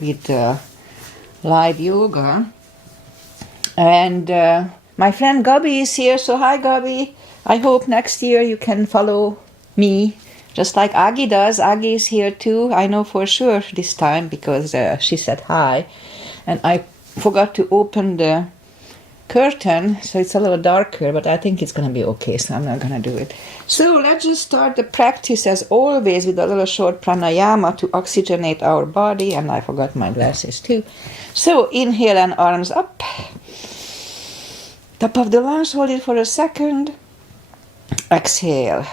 with live yoga, and my friend Gabi is here. So hi Gabi, I hope next year you can follow me just like Agi does. Agi is here too, I know for sure this time, because she said hi, and I forgot to open the curtain, so it's a little darker, but I think it's gonna be okay, so I'm not gonna do it. So let's just start the practice as always with a little short pranayama to oxygenate our body, and I forgot my glasses too. So inhale and arms up, top of the lungs, hold it for a second, exhale,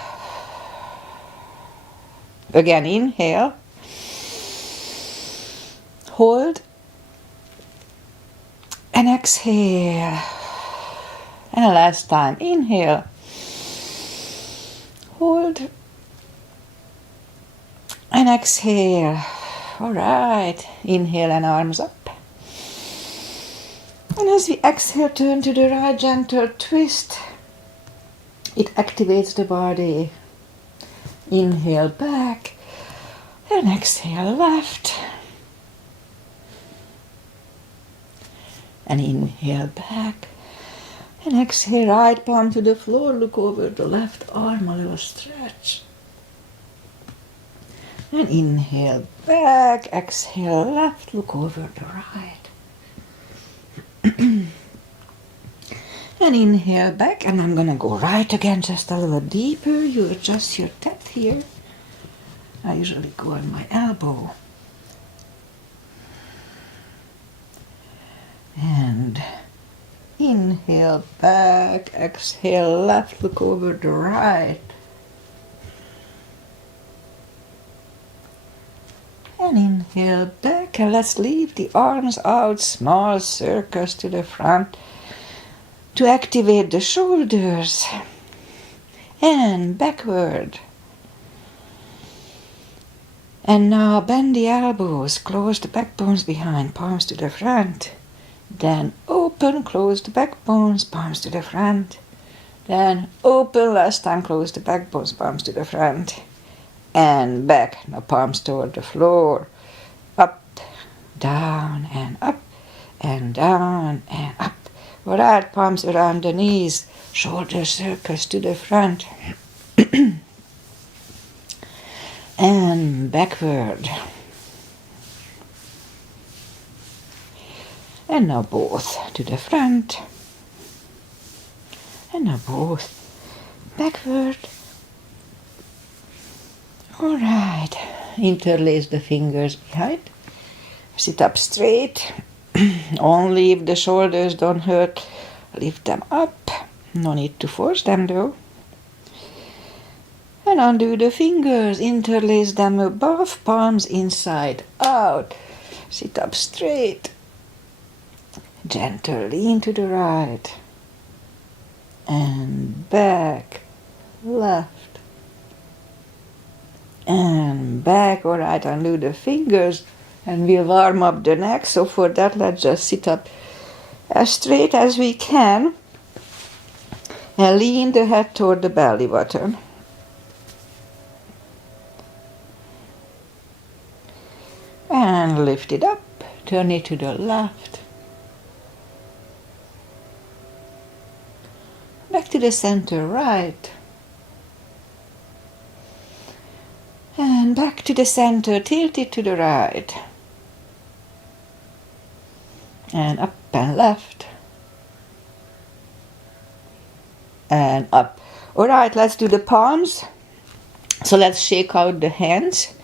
again inhale, hold, and exhale. And the last time, inhale, hold, and exhale. All right, inhale and arms up. And as we exhale, turn to the right, gentle twist. It activates the body. Inhale back, and exhale left. And inhale back, and exhale, right palm to the floor, look over the left arm, a little stretch. And inhale back, exhale left, look over the right. And inhale back, and I'm gonna go right again, just a little deeper. You adjust your depth here. I usually go on my elbow. And inhale back, exhale left, look over the right. And inhale back, and let's leave the arms out, small circles to the front to activate the shoulders. And backward. And now bend the elbows, close the backbones behind, palms to the front. Then open, close the backbones, palms to the front. Then open, last time close the backbones, palms to the front. And back, now palms toward the floor. Up, down, and up, and down, and up. Right, palms around the knees, shoulder circles to the front. And backward. And now both to the front. And now both backward. All right. Interlace the fingers behind. Sit up straight. Only if the shoulders don't hurt, lift them up. No need to force them though. And undo the fingers. Interlace them above, palms inside out. Sit up straight. Gentle lean to the right. And back, left. And back. All right, undo the fingers. And we'll warm up the neck. So for that, let's just sit up as straight as we can. And lean the head toward the belly button. And lift it up. Turn it to the left. Back to the center right. And back to the center, tilt it to the right. And up and left. And up. All right, let's do the palms. So let's shake out the hands.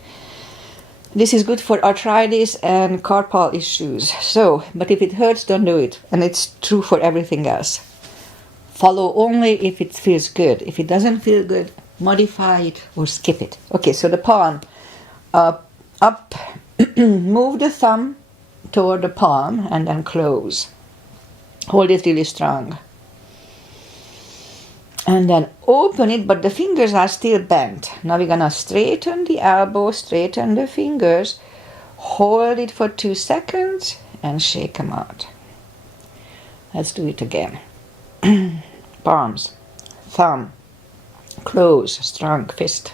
This is good for arthritis and carpal issues. So, but if it hurts, don't do it. And it's true for everything else. Follow only if it feels good. If it doesn't feel good, modify it or skip it. Okay, so the palm up. Move the thumb toward the palm and then close. Hold it really strong. And then open it, but the fingers are still bent. Now we're gonna straighten the elbow, straighten the fingers, hold it for 2 seconds and shake them out. Let's do it again. Palms, thumb, close, strong fist.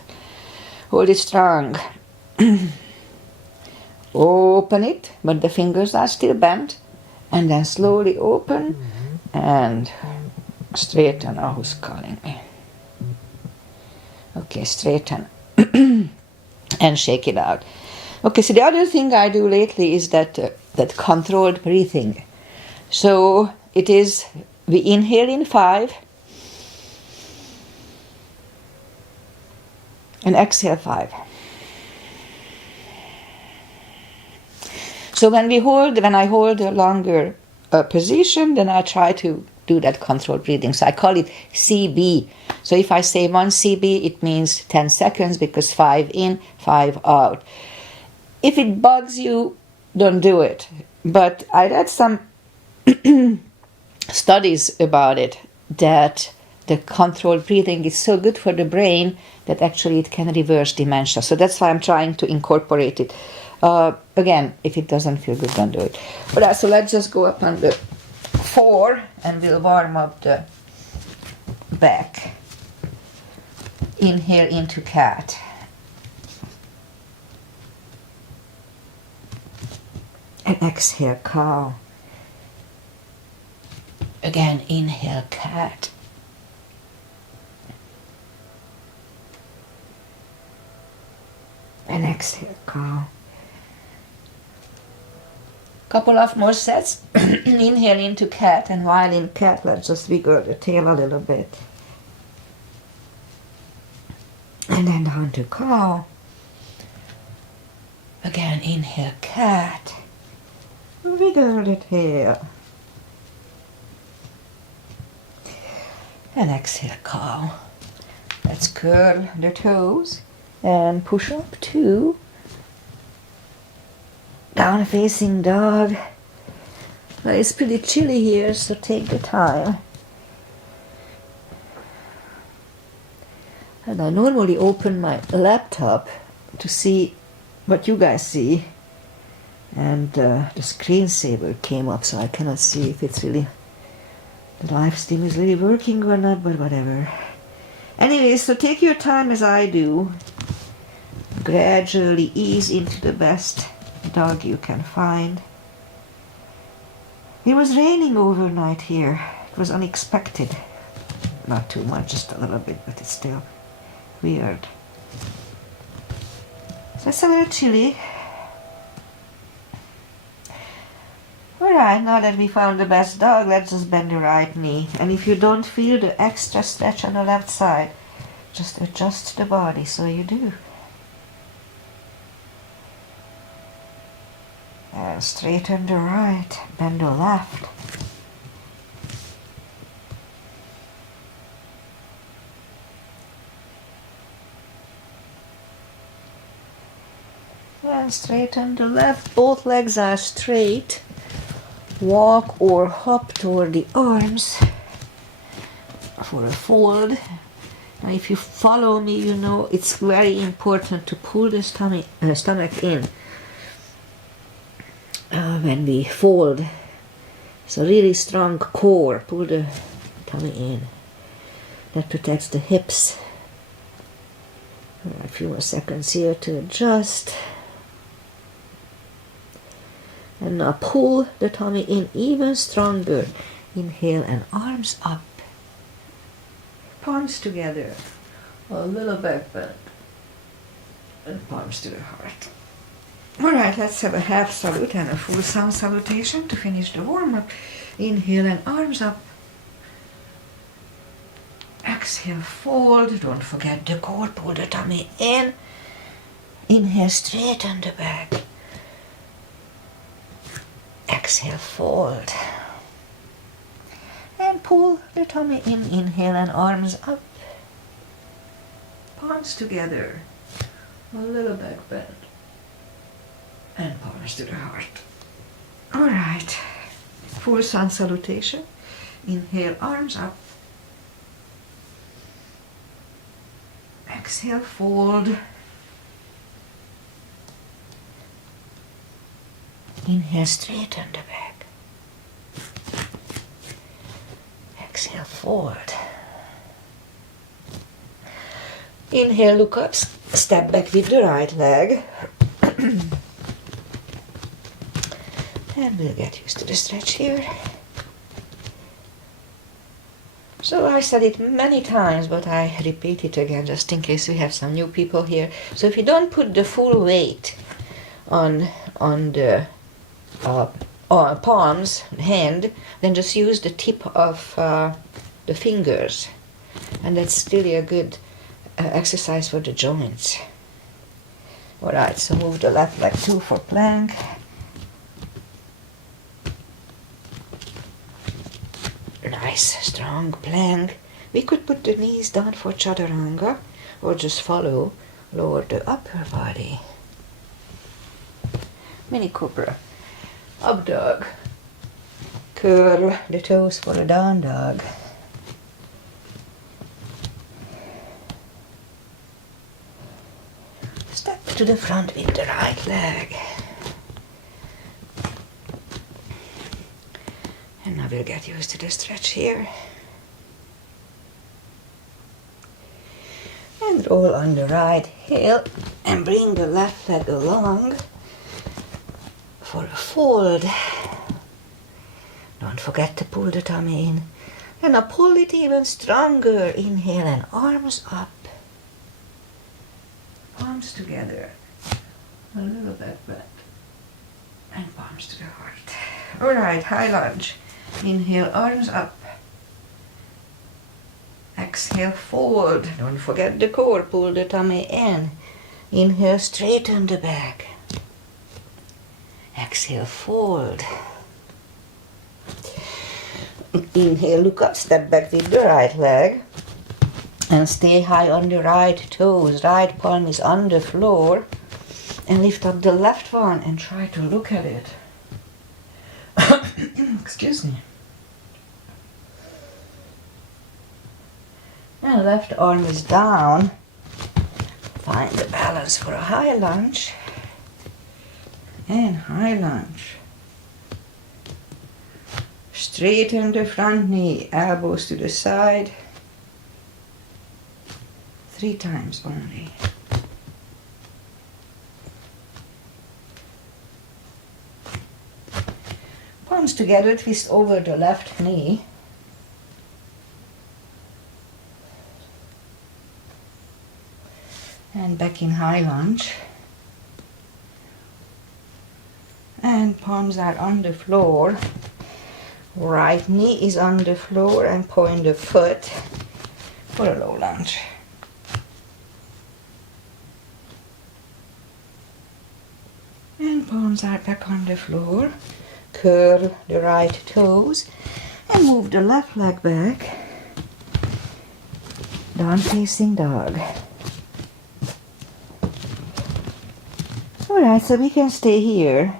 Hold it strong. open it, but the fingers are still bent, and then slowly open and straighten. Oh, who's calling me? Okay, straighten and shake it out. Okay, so the other thing I do lately is that controlled breathing. So it is, we inhale in 5 and exhale 5. So when I hold a longer position, then I try to do that controlled breathing. So I call it CB. So if I say 1 CB, it means 10 seconds because 5 in, 5 out. If it bugs you, don't do it. But I read some studies about it, that the controlled breathing is so good for the brain that actually it can reverse dementia. So that's why I'm trying to incorporate it. Again, if it doesn't feel good, don't do it. But so let's just go up on the 4 and we'll warm up the back. Inhale into cat. And exhale cow. Again, inhale cat. And exhale cow. Couple of more sets. Inhale into cat, and while in cat, let's just wiggle the tail a little bit. And then down to cow. Again, inhale cat. Wiggle the tail. And exhale cow. Let's curl the toes and push up 2. Down facing dog. Well, it's pretty chilly here, so take the time. And I normally open my laptop to see what you guys see. And the screensaver came up, so I cannot see if it's really, the live stream is really working or not, but whatever. Anyway, so take your time as I do. Gradually ease into the best dog you can find. It was raining overnight here. It was unexpected. Not too much, just a little bit, but it's still weird. So it's a little chilly. Alright, now that we found the best dog, let's just bend the right knee. And if you don't feel the extra stretch on the left side, just adjust the body so you do. And straighten the right, bend the left. And straighten the left, both legs are straight. Walk or hop toward the arms for a fold. Now if you follow me, you know it's very important to pull the stomach in when we fold. So really strong core, pull the tummy in. That protects the hips. A few more seconds here to adjust. And now pull the tummy in even stronger. Inhale and arms up. Palms together. A little back bend. And palms to the heart. Alright, let's have a half salute and a full sun salutation to finish the warm-up. Inhale and arms up. Exhale, fold. Don't forget the core. Pull the tummy in. Inhale, straighten the back. Exhale, fold. And pull the tummy in. Inhale and arms up. Palms together. A little back bend. And palms to the heart. Alright. Full sun salutation. Inhale, arms up. Exhale, fold. Inhale, straighten the back. Exhale, forward. Inhale, look up, step back with the right leg. And we'll get used to the stretch here. So I said it many times, but I repeat it again just in case we have some new people here. So if you don't put the full weight on the palms, hand, then just use the tip of the fingers. And that's still a good exercise for the joints. Alright, so move the left leg too for plank. Nice, strong plank. We could put the knees down for chaturanga or just follow, lower the upper body. Mini cobra. Up dog. Curl the toes for a down dog. Step to the front with the right leg. And now we'll get used to the stretch here. And roll on the right heel and bring the left leg along for a fold. Don't forget to pull the tummy in. And now pull it even stronger. Inhale and arms up. Palms together. A little bit back. And palms to the heart. Alright, high lunge. Inhale, arms up. Exhale, fold. Don't forget the core. Pull the tummy in. Inhale, straighten the back. Exhale, fold. Inhale, look up, step back with the right leg. And stay high on the right toes. Right palm is on the floor. And lift up the left one and try to look at it. Excuse me. And left arm is down. Find the balance for a high lunge. And high lunge. Straighten the front knee, elbows to the side. 3 times only. Palms together, twist over the left knee. And back in high lunge. And palms are on the floor. Right knee is on the floor and point the foot for a low lunge. And palms are back on the floor. Curl the right toes and move the left leg back. Down facing dog. Alright, so we can stay here.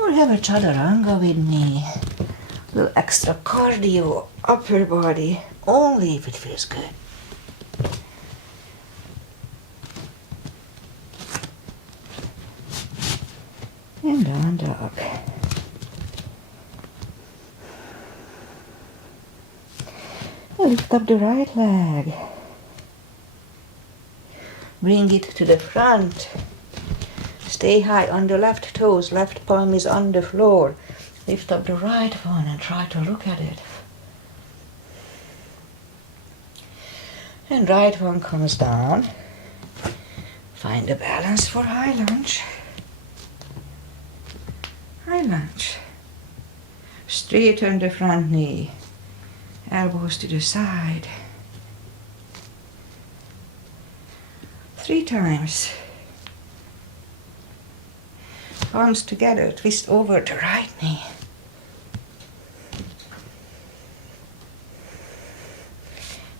Or have a chaturanga with me. A little extra cardio, upper body, only if it feels good. And down dog. Lift up the right leg. Bring it to the front. Stay high on the left toes. Left palm is on the floor. Lift up the right one and try to look at it. And right one comes down. Find a balance for high lunge. High lunge. Straighten the front knee. Elbows to the side. 3 times. Arms together, twist over the right knee.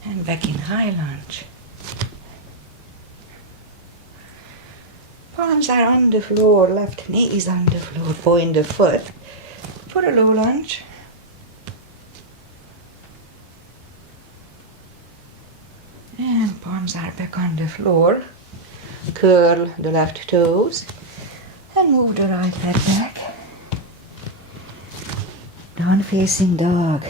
And back in high lunge. Palms are on the floor, left knee is on the floor. Point the foot for a low lunge. And palms are back on the floor. Curl the left toes. And move the right leg back. Down facing dog.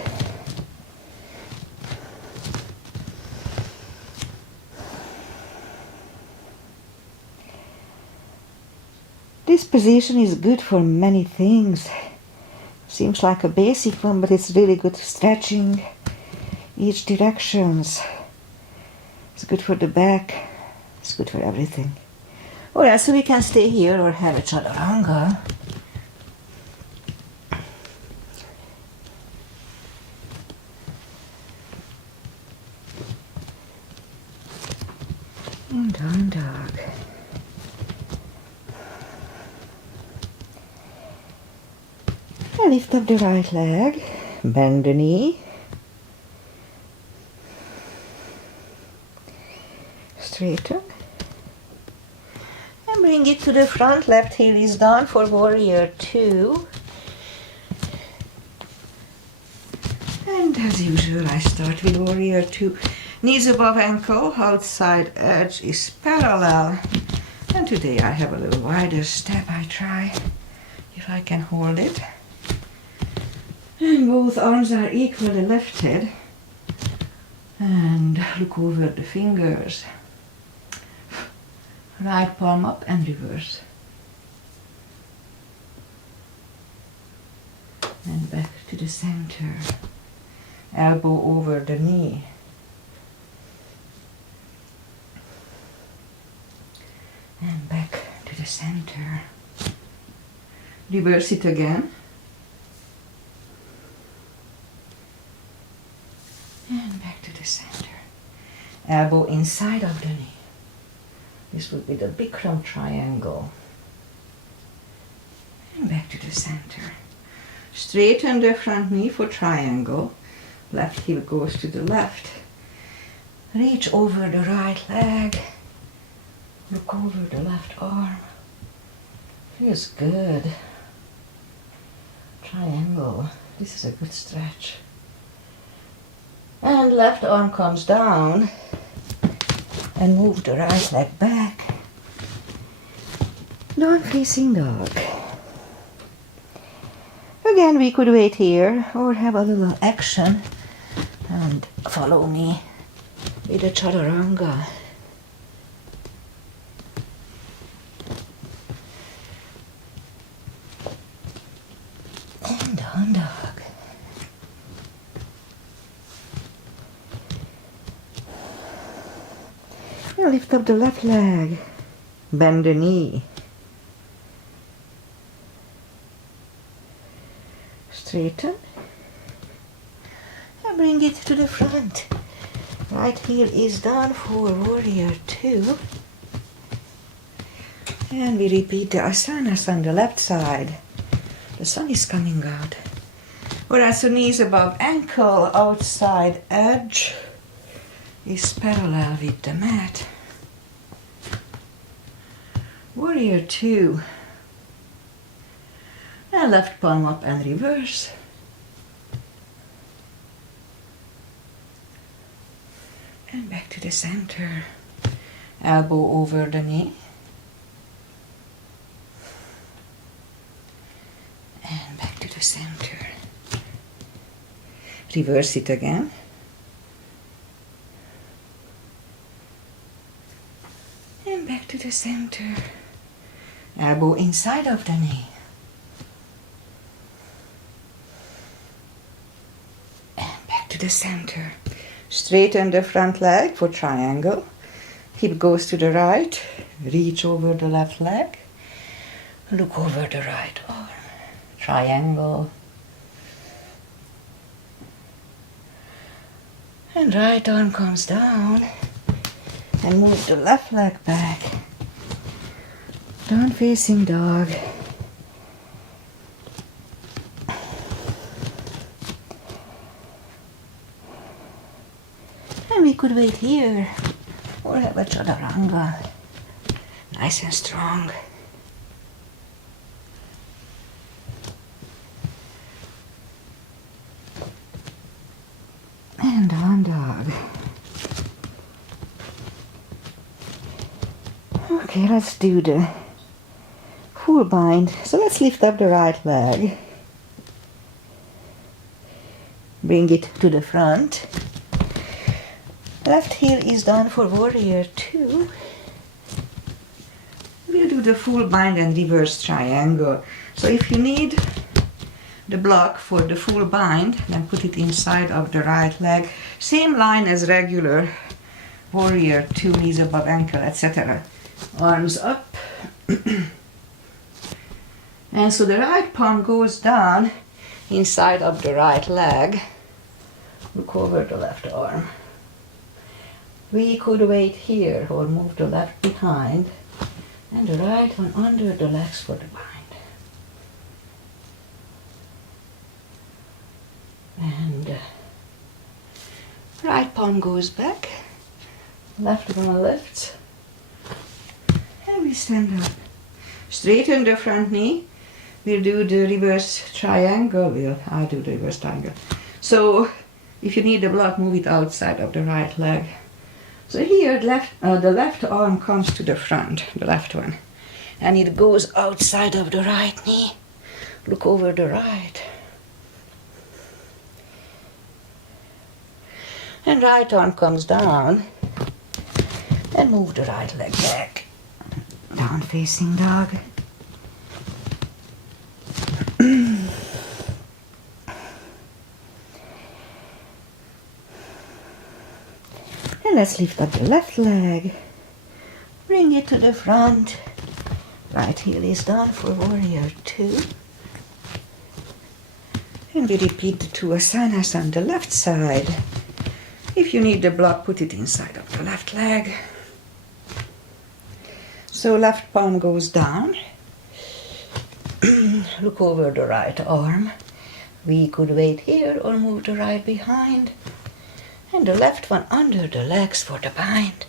This position is good for many things. Seems like a basic one, but it's really good stretching each directions. It's good for the back. It's good for everything. Alright, so we can stay here or have a chaturanga. And down dog. And lift up the right leg, bend the knee. Straighten. And bring it to the front. Left heel is down for warrior 2. And as usual, I start with warrior 2. Knees above ankle, outside edge is parallel. And today I have a little wider step. I try if I can hold it. And both arms are equally lifted. And look over the fingers. Right palm up and reverse. And back to the center. Elbow over the knee. And back to the center. Reverse it again. And back to the center. Elbow inside of the knee. This would be the Bikram triangle. And back to the center. Straighten the front knee for triangle. Left heel goes to the left. Reach over the right leg. Look over the left arm. Feels good. Triangle. This is a good stretch. And left arm comes down. And move the right leg back. Down facing dog. Again, we could wait here or have a little action and follow me with the chaturanga. And down dog. Now lift up the left leg, bend the knee. Straighten and bring it to the front. Right heel is down for warrior 2. And we repeat the asanas on the left side. The sun is coming out. Alright, so knees above ankle, outside edge is parallel with the mat. Warrior 2. And left palm up and reverse. And back to the center. Elbow over the knee. And back to the center. Reverse it again. And back to the center. Elbow inside of the knee. To the center. Straighten the front leg for triangle. Hip goes to the right. Reach over the left leg. Look over the right arm. Triangle. And right arm comes down. And move the left leg back. Down facing dog. And we could wait here or have a chaturanga. Nice and strong. And down dog. Okay, let's do the full bind. So let's lift up the right leg. Bring it to the front. Left heel is down for warrior 2. we'll do the full bind and reverse triangle. So if you need the block for the full bind, then put it inside of the right leg. Same line as regular warrior, 2 knees above ankle, etc. Arms up. And so the right palm goes down inside of the right leg. Look over the left arm. We could wait here or move the left behind and the right one under the legs for the bind. And right palm goes back, left one lifts, and we stand up. Straighten the front knee. We'll do the reverse triangle. I'll do the reverse triangle. So if you need the block, move it outside of the right leg. So here the left arm comes to the front, the left one, and it goes outside of the right knee. Look over the right. And right arm comes down and move the right leg back. Down facing dog. And let's lift up the left leg. Bring it to the front. Right heel is down for warrior 2. And we repeat the 2 asanas on the left side. If you need the block, put it inside of the left leg. So left palm goes down. Look over the right arm. We could wait here or move the right behind. And the left one under the legs for the bind.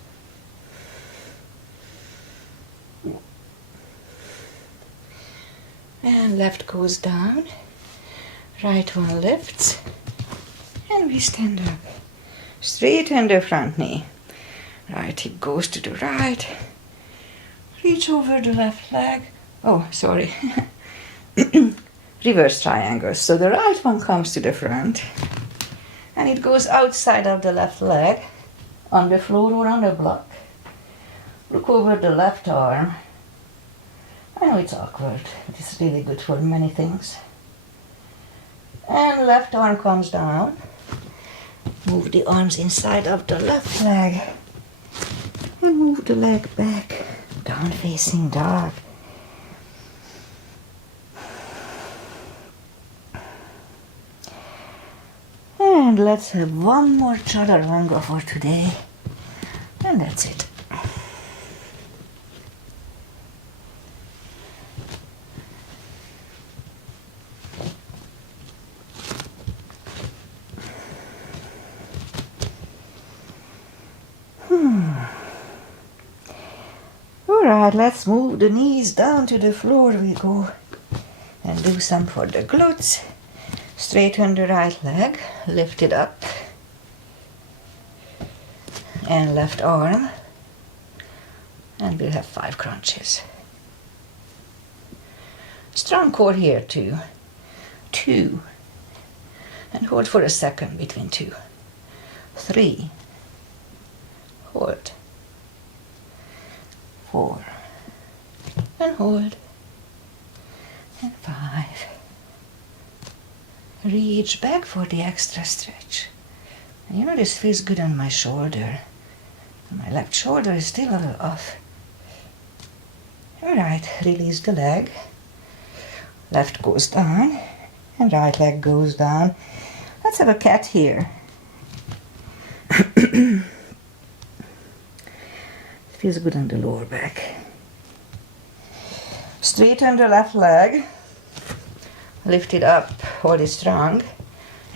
And left goes down. Right one lifts. And we stand up. Straighten the front knee. Right hip goes to the right. Reach over the left leg. Oh, sorry. Reverse triangle. So the right one comes to the front. And it goes outside of the left leg. On the floor or on the block. Look over the left arm. I know it's awkward. But it's really good for many things. And left arm comes down. Move the arms inside of the left leg. And move the leg back. Down facing dog. And let's have one more chaturanga for today. And that's it. Alright, let's move the knees down to the floor we go. And do some for the glutes. Straighten the right leg, lift it up. And left arm. And we'll have 5 crunches. Strong core here too. 2. And hold for a second between 2. 3. Hold. 4. And hold. And 5. Reach back for the extra stretch. And you know, this feels good on my shoulder. My left shoulder is still a little off. Alright, release the leg. Left goes down. And right leg goes down. Let's have a cat here. Feels good on the lower back. Straighten the left leg. Lift it up, hold it strong.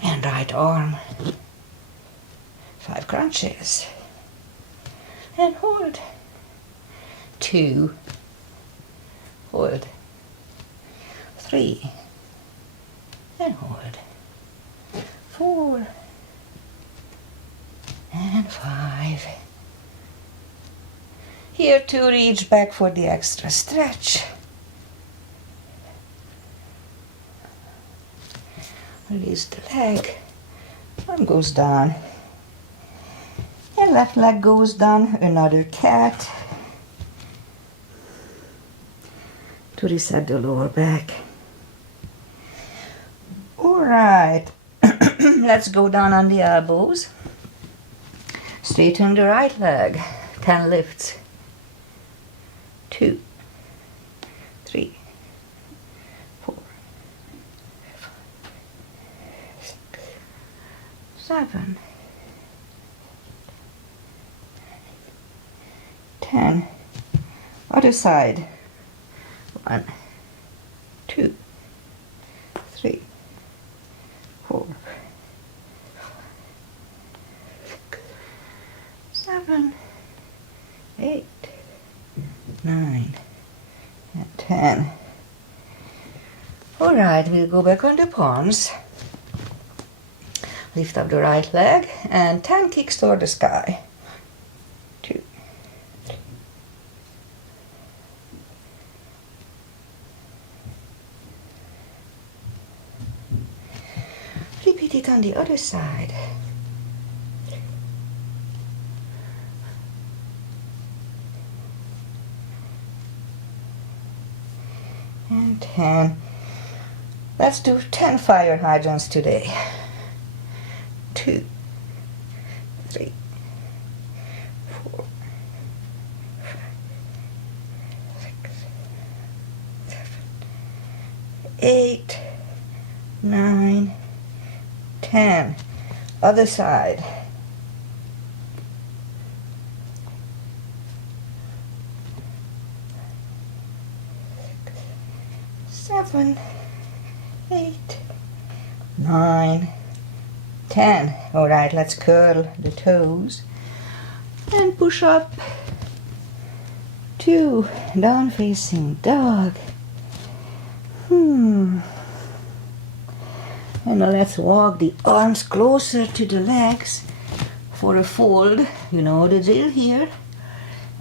And right arm. 5 crunches. And hold. 2. Hold. 3. And hold. 4. And 5. Here to reach back for the extra stretch. Release the leg. Arm goes down. And left leg goes down. Another cat. to reset the lower back. Alright, let's go down on the elbows. Straighten the right leg, 10 lifts. 2, 3, 4, 5, 6, 7, 10. Other side. 1, 2, 3, 4, 6, 7, 8, 9, and 10. Alright, we'll go back on the palms. Lift up the right leg and 10 kicks toward the sky. 2, 3. Repeat it on the other side. And 10. Let's do 10 fire hydrants today. 2, 3, 4, 5, 6, 7, 8, 9, 10. Other side. 7, 8, 9, 10. All right, let's curl the toes and push up. 2, down facing dog. And now let's walk the arms closer to the legs for a fold. You know the drill here.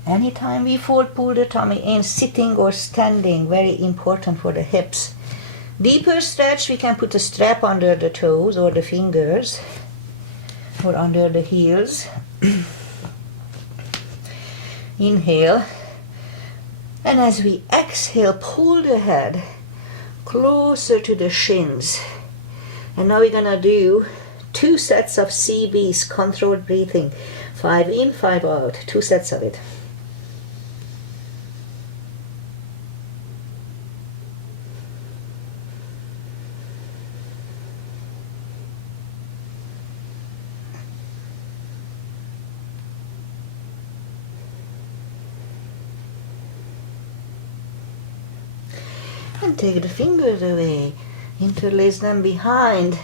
Anytime we fold, pull the tummy in, sitting or standing, very important for the hips. Deeper stretch, we can put a strap under the toes or the fingers or under the heels. Inhale, and as we exhale, pull the head closer to the shins. And now we're gonna do 2 sets of CBs, controlled breathing. 5 in, 5 out, 2 sets of it. And take the fingers away, interlace them behind.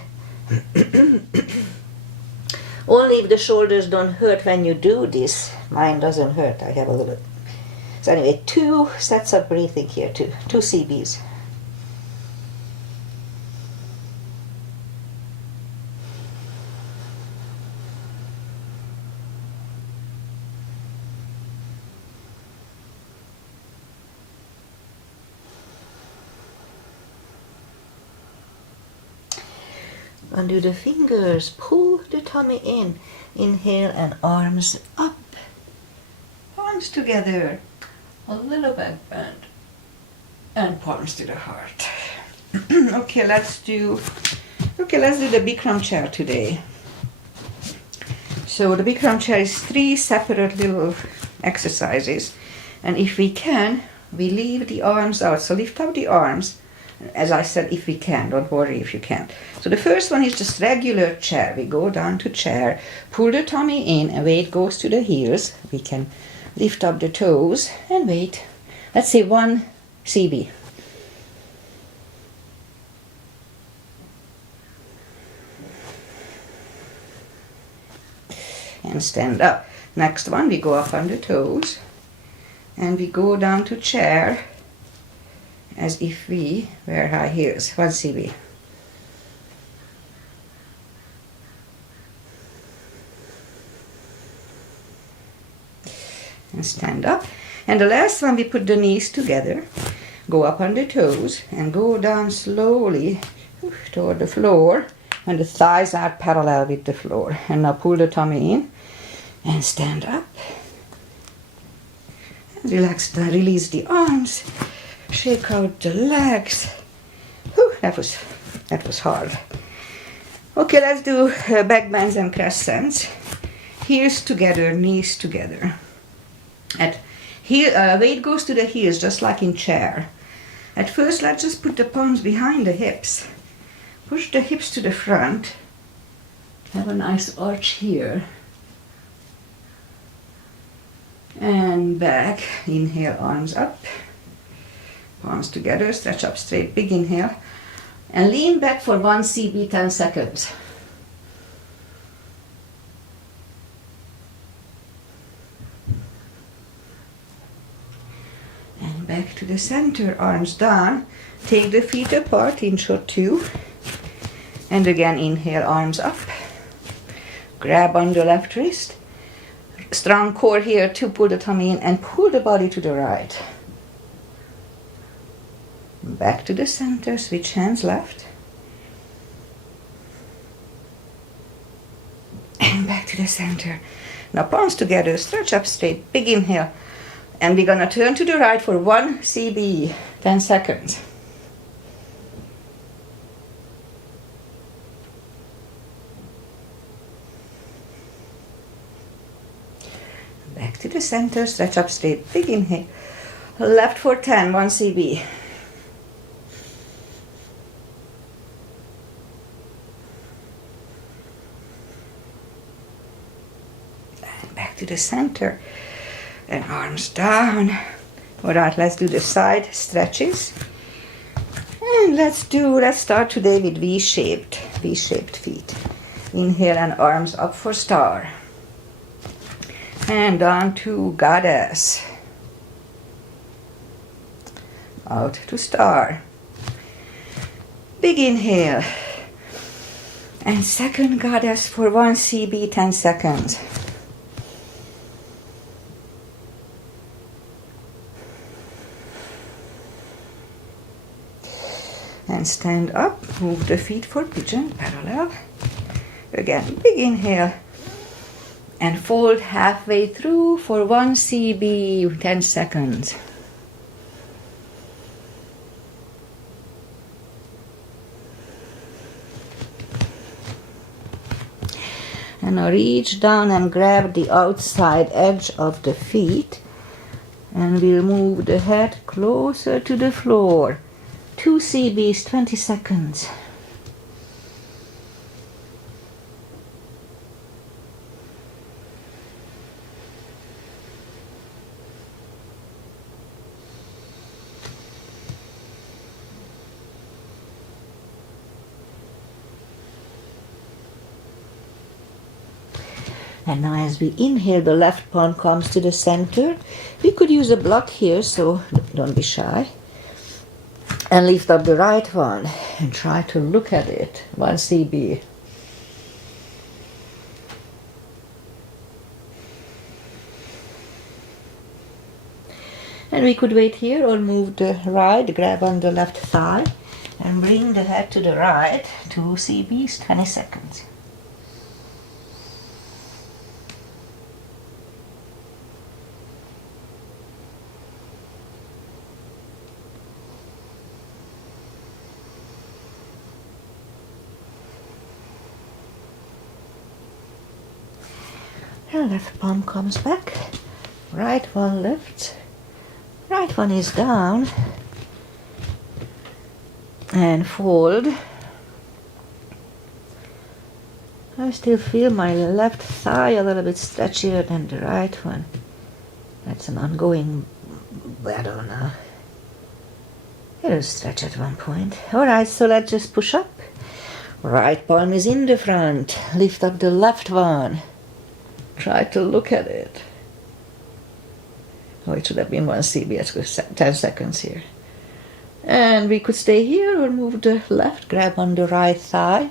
Only if the shoulders don't hurt when you do this. Mine doesn't hurt, I have a little. So anyway, 2 sets of breathing here, 2 CBs. Undo the fingers, pull the tummy in. Inhale and arms up. Palms together. A little back bend. And palms to the heart. Okay, let's do the Bikram chair today. So the Bikram chair is 3 separate little exercises. And if we can, we leave the arms out. So lift up the arms. As I said, if we can, don't worry if you can't. So the first one is just regular chair. We go down to chair, pull the tummy in, and weight goes to the heels. We can lift up the toes and wait. Let's say 1 CB. And stand up. Next one, we go up on the toes, and we go down to chair, as if we wear high heels. 1 CB. And stand up. And the last one, we put the knees together, go up on the toes, and go down slowly toward the floor, and the thighs are parallel with the floor. And now pull the tummy in, and stand up. And relax, release the arms. Shake out the legs. Whew, that was hard. Okay, let's do back bends and crescents. Heels together, knees together. Weight goes to the heels, just like in chair. At first, let's just put the palms behind the hips. Push the hips to the front. Have a nice arch here. And back. Inhale, arms up. Palms together, stretch up straight, big inhale. And lean back for 1 CB, 10 seconds. And back to the center, arms down. Take the feet apart, inch or two. And again, inhale, arms up. Grab on the left wrist. Strong core here to pull the tummy in and pull the body to the right. Back to the center, switch hands left. And back to the center. Now palms together, stretch up straight, big inhale. And we're gonna turn to the right for 1 CB, 10 seconds. Back to the center, stretch up straight, big inhale. Left for 10, 1 CB. And back to the center. And arms down. All right, let's do the side stretches. And let's start today with V-shaped feet. Inhale and arms up for star. And down to goddess. Out to star. Big inhale. And second goddess for 1 CB, 10 seconds. And stand up, move the feet for pigeon, parallel. Again, big inhale. And fold halfway through for 1 CB, 10 seconds. And now reach down and grab the outside edge of the feet. And we'll move the head closer to the floor. 2 CBs, 20 seconds. And now as we inhale, the left palm comes to the center. We could use a block here, so don't be shy. And lift up the right one and try to look at it. 1 CB. And we could wait here or move the right, grab on the left thigh and bring the head to the right. 2 CBs, 20 seconds. And left palm comes back, right one lifts, right one is down, and fold. I still feel my left thigh a little bit stretchier than the right one. That's an ongoing, I don't know. It'll stretch at one point. Alright, so let's just push up. Right palm is in the front, lift up the left one. Try to look at it. Oh, it should have been 1 CB. Let's go 10 seconds here. And we could stay here or move the left. Grab on the right thigh.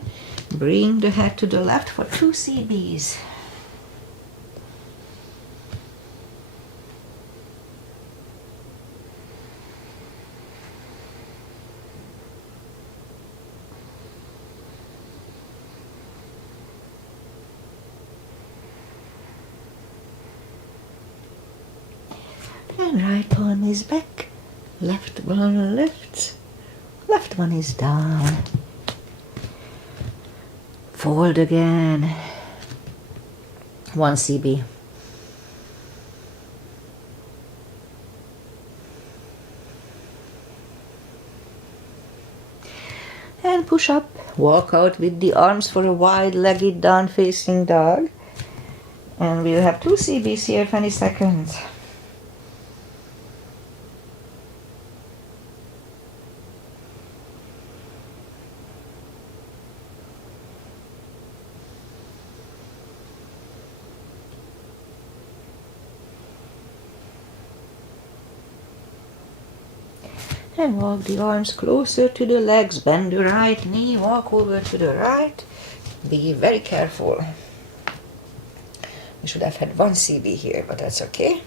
Bring the head to the left for 2 CBs. And right palm is back, Left one lifts. Left one is down. Fold again. 1 CB. And push up. Walk out with the arms for a wide-legged down-facing dog. And we'll have 2 CBs here, 20 seconds. And walk the arms closer to the legs. Bend the right knee. Walk over to the right. Be very careful. We should have had 1 CB here, but that's okay.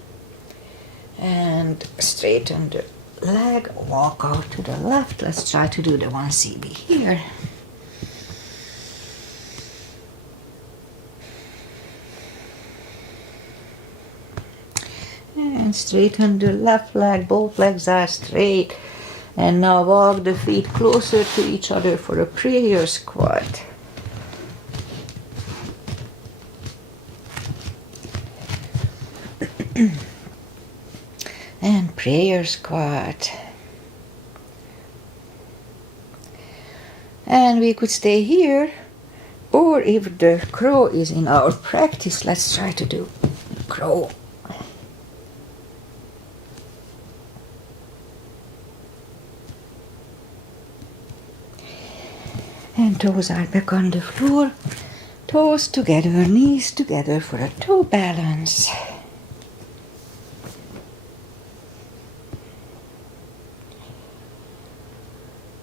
And straighten the leg. Walk out to the left. Let's try to do the 1 CB here. And straighten the left leg. Both legs are straight. And now walk the feet closer to each other for a prayer squat. And prayer squat. And we could stay here, or if the crow is in our practice, let's try to do crow. And toes are back on the floor. Toes together, knees together for a toe balance.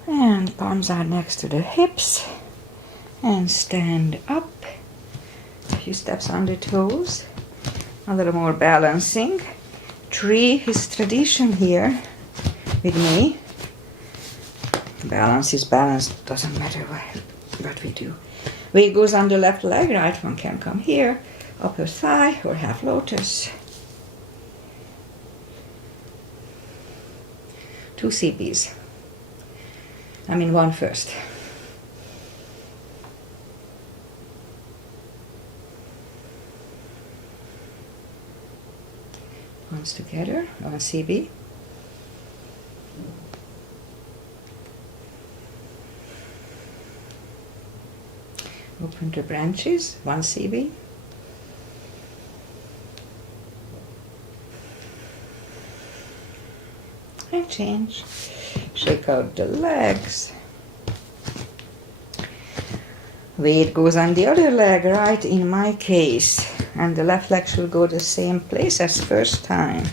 And palms are next to the hips. And stand up. A few steps on the toes. A little more balancing. 3 is tradition here with me. Balance is balance, doesn't matter what we do. Weight goes on the left leg, right one can come here, upper thigh or half lotus. 2 CBs. I mean 1 first. Once together, 1 CB. Open the branches, 1 CB. And change. Shake out the legs. Weight goes on the other leg, right in my case. And the left leg should go the same place as first time.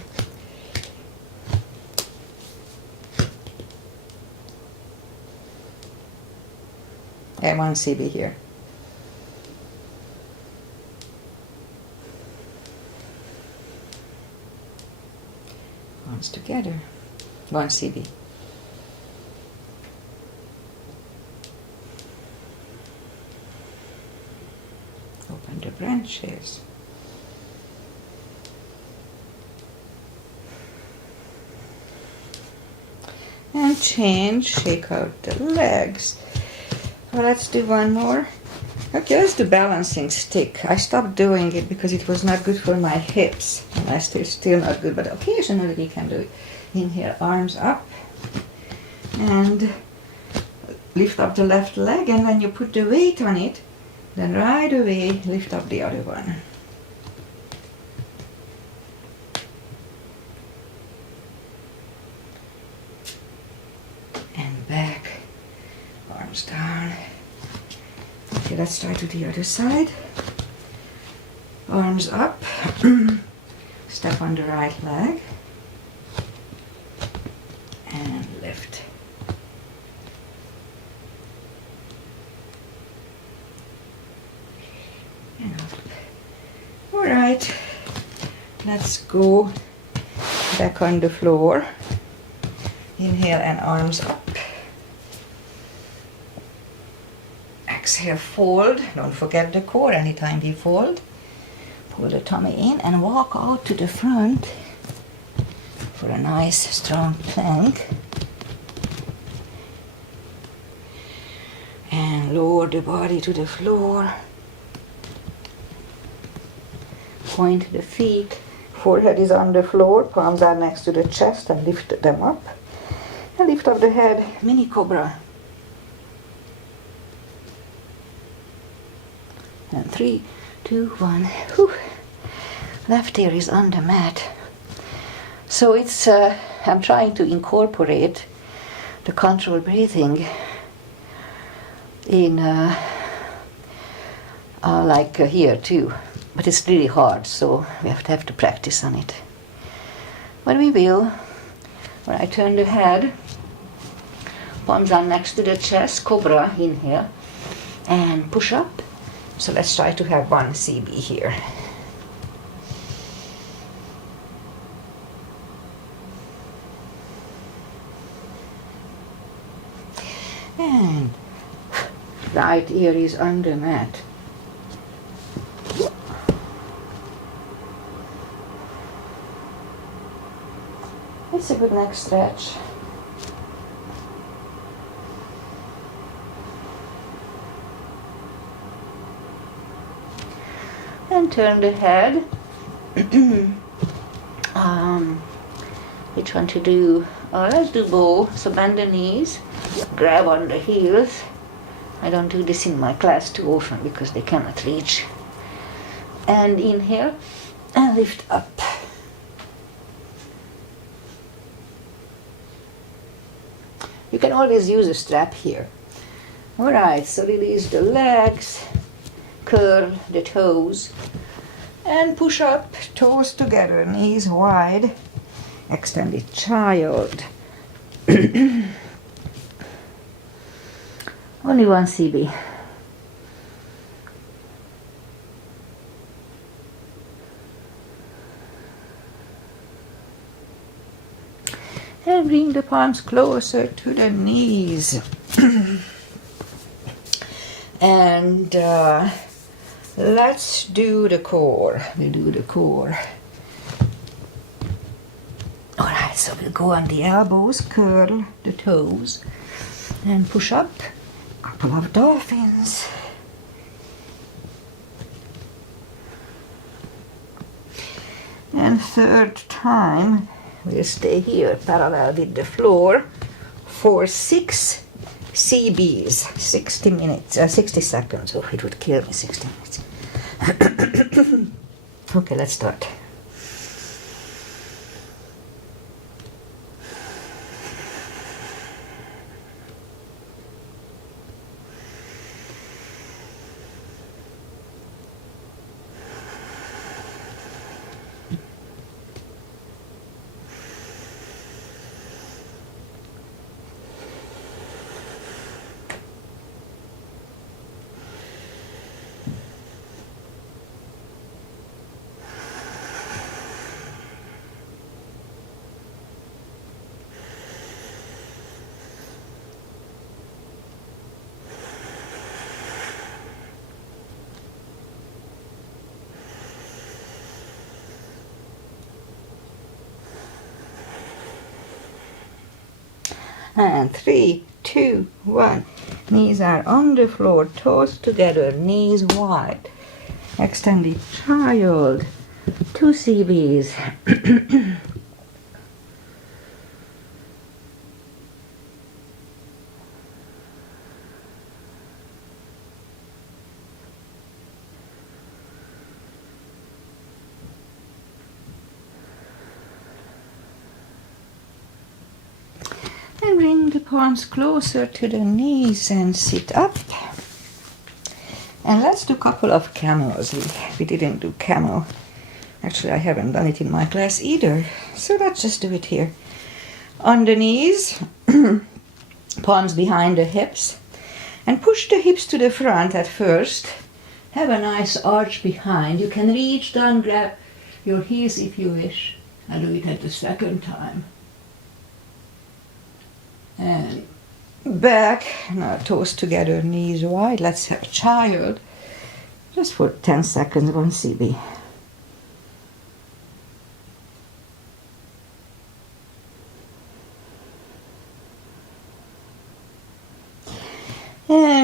And 1 CB here. Once together, 1 CB. Open the branches. And change, shake out the legs. Well, let's do 1 more. Okay, let's do balancing stick. I stopped doing it because it was not good for my hips. And it's still not good, but occasionally you can do it. Inhale, arms up. And lift up the left leg, and when you put the weight on it, then right away lift up the other one. And back, arms down. Okay, let's try to the other side. Arms up. Step on the right leg. And lift. And up. All right, let's go back on the floor. Inhale and arms up. Exhale, fold. Don't forget the core anytime we fold. Pull the tummy in and walk out to the front for a nice strong plank. And lower the body to the floor. Point the feet. Forehead is on the floor. Palms are next to the chest and lift them up. And lift up the head. Mini cobra. And 3, 2, 1. Whew. Left ear is on the mat. So it's, I'm trying to incorporate the controlled breathing in like here too, but it's really hard, so we have to practice on it. But we will. When I turn the head, palms are next to the chest, cobra, inhale, and push up. So let's try to have 1 CB here. And right ear is on the mat. It's a good neck stretch. And turn the head. Which one to do? Let's do both. So bend the knees, grab on the heels. I don't do this in my class too often because they cannot reach. And inhale and lift up. You can always use a strap here. Alright, so release the legs, curl the toes, and push up, toes together, knees wide, extended child. Only 1 CB. And bring the palms closer to the knees. And let's do the core. We do the core. Alright, so we'll go on the elbows, curl the toes, and push up. Couple of dolphins. And third time, we'll stay here parallel with the floor for 6 CBs, 60 minutes, 60 seconds. Oh, it would kill me, 60 minutes. Okay, let's start. And 3, 2, 1. Knees are on the floor, toes together, knees wide. Extended child. 2 CBs. And bring the palms closer to the knees and sit up. And let's do a couple of camels. We didn't do camel. Actually, I haven't done it in my class either. So let's just do it here. On the knees, palms behind the hips. And push the hips to the front at first. Have a nice arch behind. You can reach down, grab your heels if you wish. I'll do it at the second time. And back, now toes together, knees wide. Let's have child. Just for 10 seconds, 1 CB.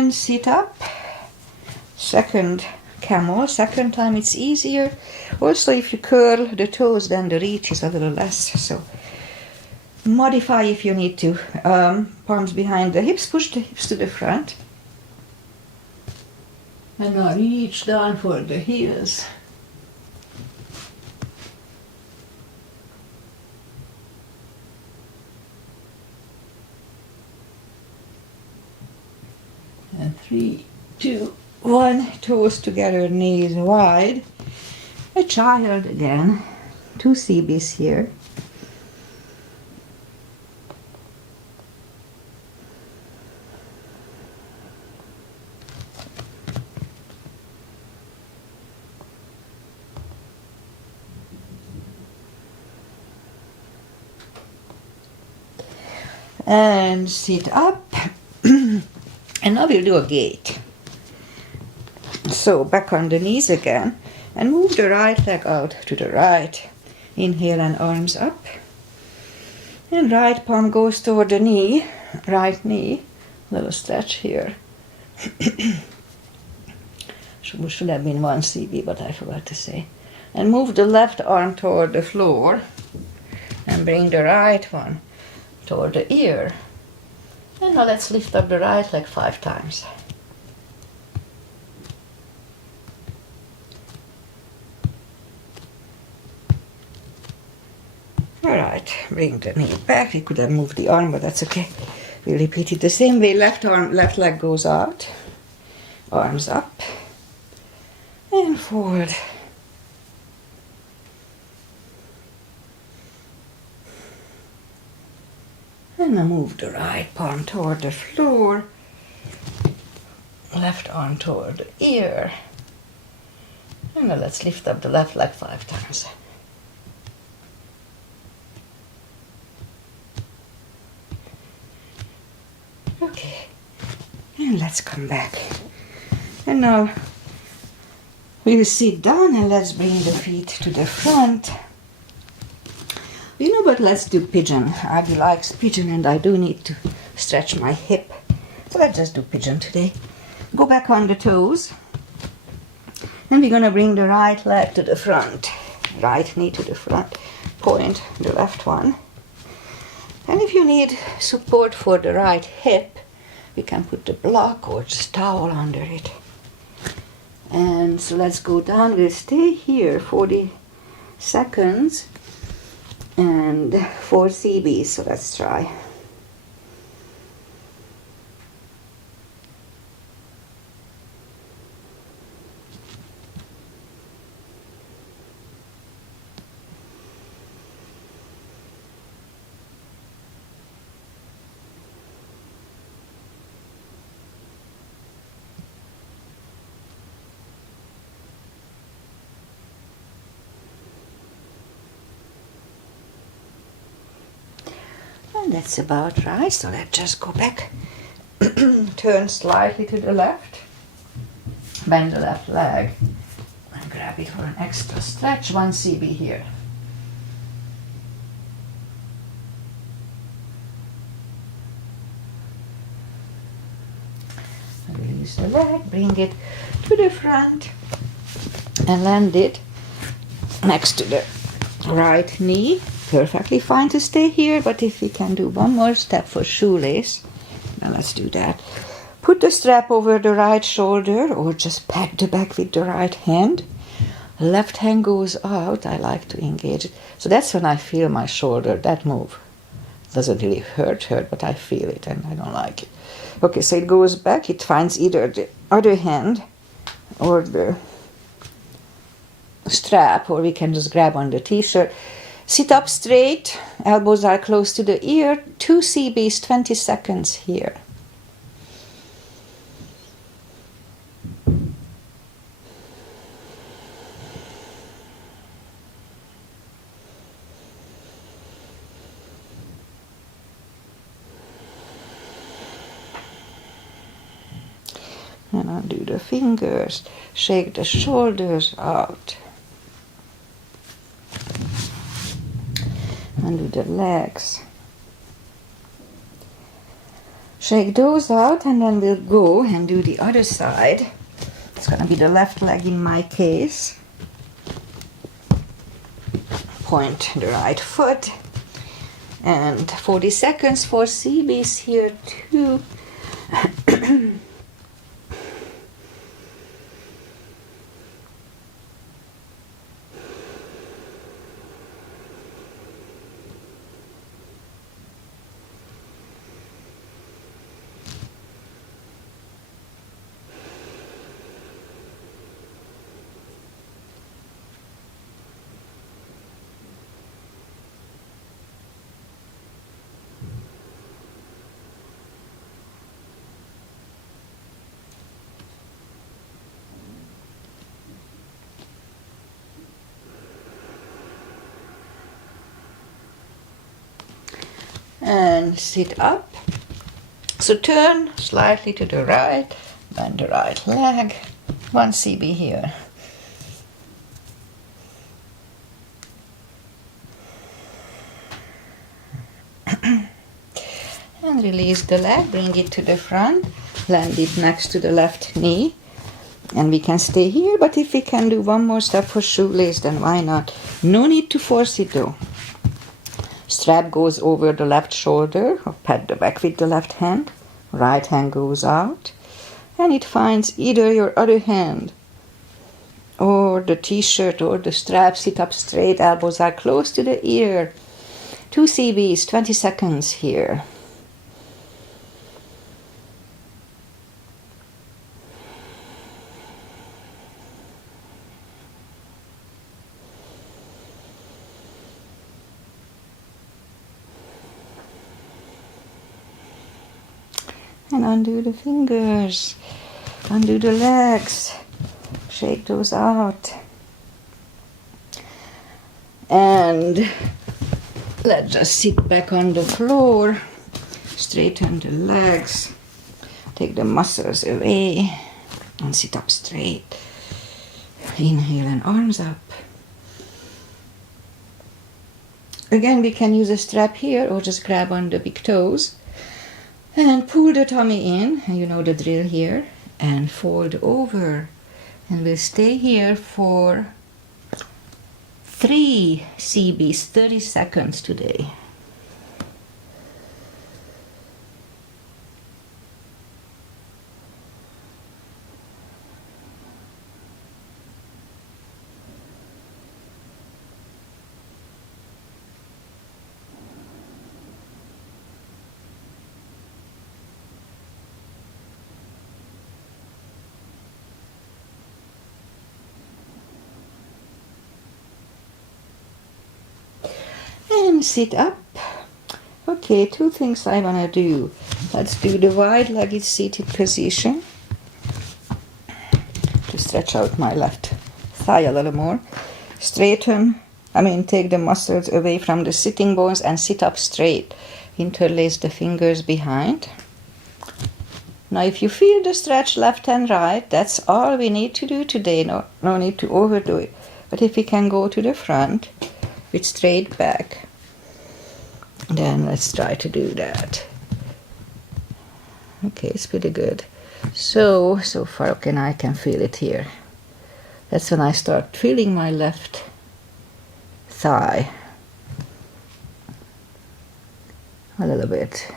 And sit up. Second camel. Second time it's easier. Also, if you curl the toes, then the reach is a little less. So modify if you need to. Palms behind the hips. Push the hips to the front. And now reach down for the heels. And 3, 2, 1. Toes together, knees wide. A child again. 2 CBs here. And sit up. And now we'll do a gate. So back on the knees again. And move the right leg out to the right. Inhale and arms up. And right palm goes toward the knee. Right knee. Little stretch here. Should have been 1 CB, but I forgot to say. And move the left arm toward the floor. And bring the right one toward the ear. And now let's lift up the right leg 5 times. Alright, bring the knee back. We could have moved the arm, but that's okay. We repeat it the same way. Left arm, left leg goes out. Arms up. And forward. And now move the right palm toward the floor. Left arm toward the ear. And now let's lift up the left leg 5 times. Okay. And let's come back. And now we'll sit down and let's bring the feet to the front. You know what, let's do pigeon. Abby likes pigeon and I do need to stretch my hip. So let's just do pigeon today. Go back on the toes. And we're going to bring the right leg to the front. Right knee to the front. Point the left one. And if you need support for the right hip, we can put the block or just towel under it. And so let's go down. We'll stay here 40 seconds. And 4 CBs, so let's try. And that's about right, so let's just go back. Turn slightly to the left. Bend the left leg. And grab it for an extra stretch. 1 CB here. Release the leg, bring it to the front. And land it next to the right knee. Perfectly fine to stay here, but if we can do one more step for shoelace, then let's do that. Put the strap over the right shoulder or just pat the back with the right hand. Left hand goes out. I like to engage it. So that's when I feel my shoulder, that move. Doesn't really hurt, but I feel it and I don't like it. Okay, so it goes back. It finds either the other hand or the strap, or we can just grab on the t-shirt. Sit up straight, elbows are close to the ear, 2 CBs, 20 seconds here. And undo the fingers, shake the shoulders out. Undo the legs. Shake those out, and then we'll go and do the other side. It's gonna be the left leg in my case. Point the right foot. And 40 seconds for CBs here too. And sit up. So turn slightly to the right, bend the right leg, 1 CB here. And release the leg, bring it to the front, land it next to the left knee. And we can stay here, but if we can do one more step for shoelace, then why not? No need to force it though. Strap goes over the left shoulder, or pat the back with the left hand. Right hand goes out, and it finds either your other hand or the t-shirt or the strap. Sit up straight, elbows are close to the ear. 2 CBs, 20 seconds here. And undo the fingers, undo the legs, shake those out. And let's just sit back on the floor, straighten the legs, take the muscles away, and sit up straight. Inhale and arms up. Again, we can use a strap here or just grab on the big toes. And pull the tummy in, and you know the drill here, and fold over. And we'll stay here for 3 CBs, 30 seconds today. And sit up. Okay, 2 things I want to do. Let's do the wide-legged seated position to stretch out my left thigh a little more. Straighten, take the muscles away from the sitting bones and sit up straight. Interlace the fingers behind. Now if you feel the stretch left and right, that's all we need to do today. No need to overdo it. But if we can go to the front with straight back, then let's try to do that. Okay, it's pretty good. So far, okay, now I can feel it here. That's when I start feeling my left thigh. A little bit,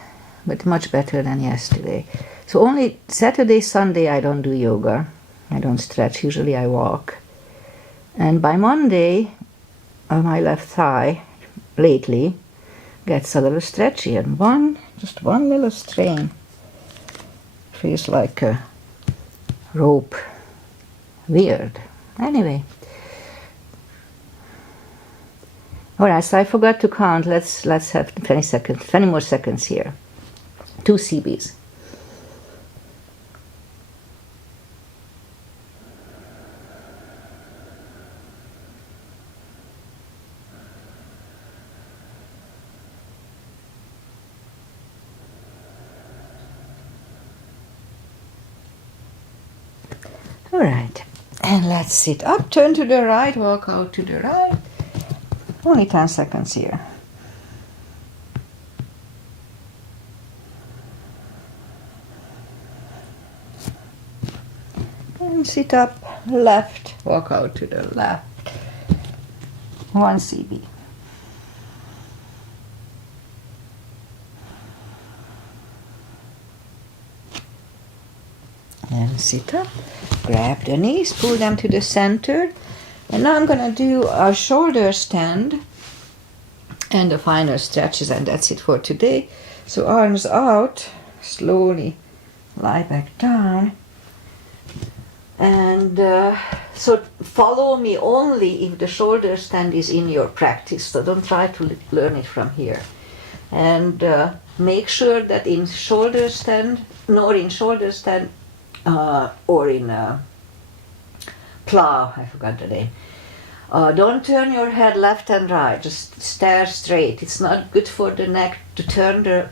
but much better than yesterday. So only Saturday, Sunday I don't do yoga. I don't stretch, usually I walk. And by Monday, my left thigh, lately, gets a little stretchy, and just one little strain feels like a rope. Weird. Anyway. Alright, so I forgot to count. Let's have 20 more seconds here. 2 CBs. All right, and let's sit up, turn to the right, walk out to the right. Only 10 seconds here. And sit up, left, walk out to the left. 1 CB. And sit up, grab the knees, pull them to the center. And now I'm gonna do a shoulder stand and the final stretches, and that's it for today. So arms out, slowly lie back down. And so follow me only if the shoulder stand is in your practice. So don't try to learn it from here. And make sure that in shoulder stand, or in plow, I forgot the name. Don't turn your head left and right, just stare straight. It's not good for the neck to turn the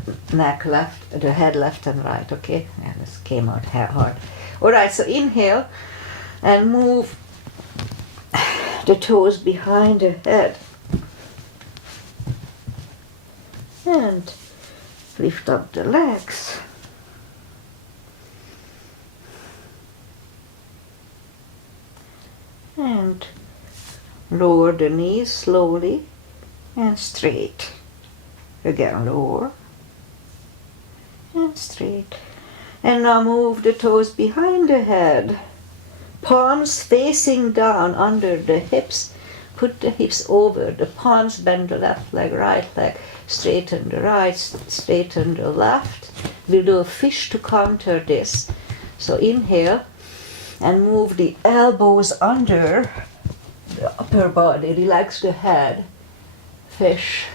head left and right, okay? Yeah, this came out hard. Alright, so inhale and move the toes behind the head. And lift up the legs. And lower the knees slowly and straight. Again, lower and straight. And now move the toes behind the head. Palms facing down under the hips. Put the hips over the palms, bend the left leg, right leg, straighten the right, straighten the left. We'll do a fish to counter this. So inhale and move the elbows under the upper body, relax the head, fish.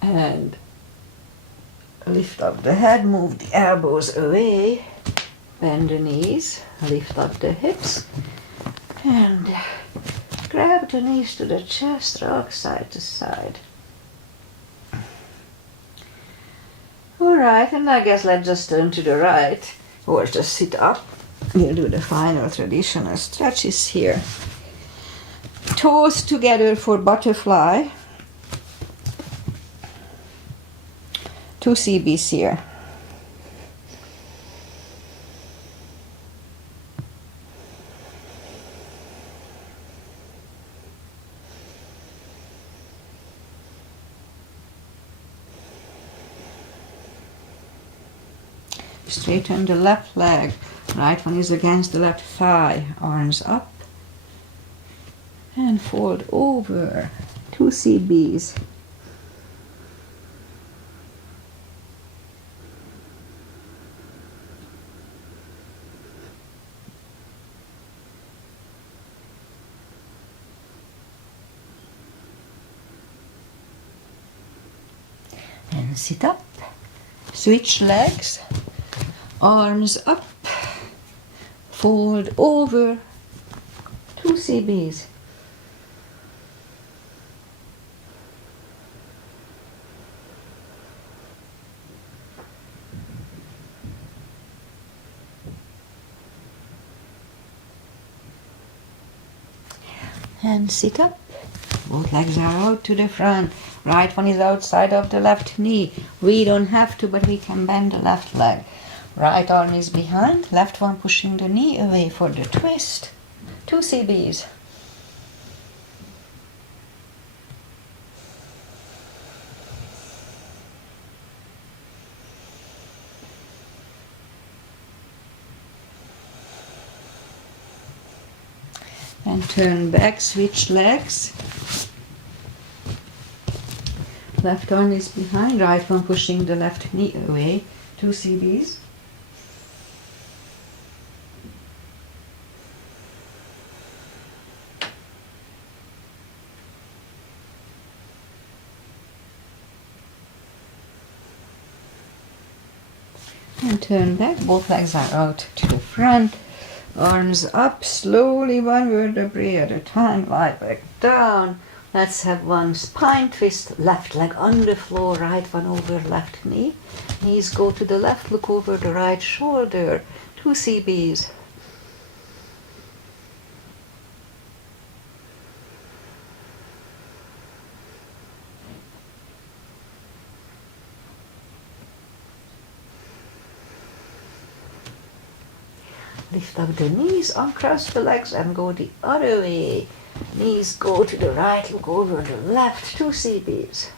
And lift up the head, move the elbows away, bend the knees, lift up the hips, and grab the knees to the chest, rock side to side. Alright, and I guess let's just turn to the right, or just sit up. We'll do the final traditional stretches here. Toes together for butterfly. 2 CBs here. Straighten the left leg. Right one is against the left thigh. Arms up. And fold over. 2 CBs. And sit up. Switch legs. Arms up. Fold over. 2 CBs. And sit up. Both legs are out to the front. Right one is outside of the left knee. We don't have to, but we can bend the left leg. Right arm is behind, left one pushing the knee away for the twist. 2 CBs. And turn back, switch legs. Left arm is behind, right one pushing the left knee away. 2 CBs. And turn back, both legs are out to the front. Arms up, slowly, one vertebrae at a time, lie back down. Let's have one spine twist, left leg on the floor, right one over left knee. Knees go to the left, look over the right shoulder. 2 CBs. Lift up the knees, uncross the legs and go the other way. Knees go to the right, look over the left, 2 CBs.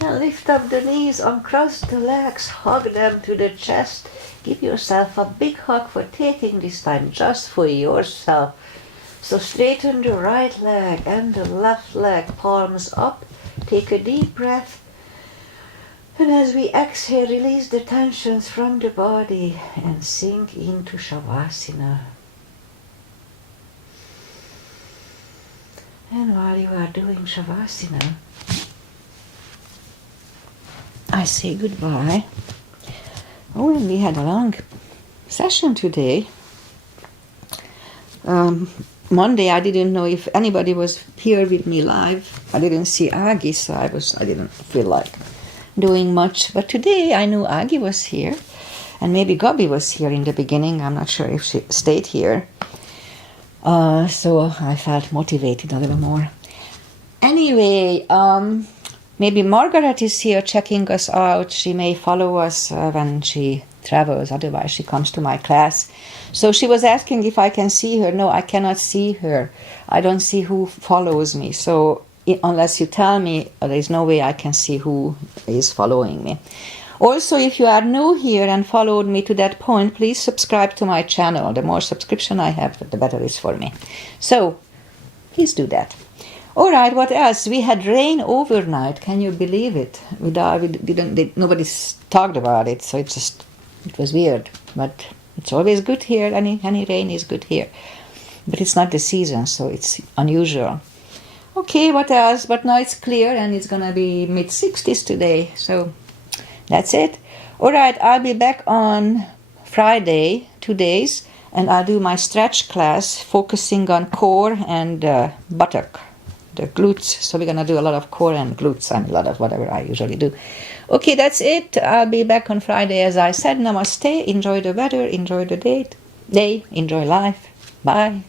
Now lift up the knees, uncross the legs, hug them to the chest. Give yourself a big hug for taking this time just for yourself. So straighten the right leg and the left leg, palms up. Take a deep breath. And as we exhale, release the tensions from the body and sink into Shavasana. And while you are doing Shavasana, I say goodbye. Oh, and we had a long session today. Monday I didn't know if anybody was here with me live. I didn't see Aggie, so I didn't feel like doing much. But today I knew Aggie was here, and maybe Gabi was here in the beginning. I'm not sure if she stayed here. So I felt motivated a little more. Anyway, maybe Margaret is here checking us out. She may follow us when she travels. Otherwise, she comes to my class. So she was asking if I can see her. No, I cannot see her. I don't see who follows me. So unless you tell me, there's no way I can see who is following me. Also, if you are new here and followed me to that point, please subscribe to my channel. The more subscription I have, the better it is for me. So please do that. All right, what else? We had rain overnight. Can you believe it? Nobody talked about it, so it was weird. But it's always good here. Any rain is good here. But it's not the season, so it's unusual. Okay, what else? But now it's clear, and it's going to be mid-60s today. So that's it. All right, I'll be back on Friday, 2 days, and I'll do my stretch class focusing on core and buttock. The glutes, so we're going to do a lot of core and glutes and a lot of whatever I usually do. Okay, that's it. I'll be back on Friday, as I said. Namaste. Enjoy the weather. Enjoy the day. Enjoy life. Bye.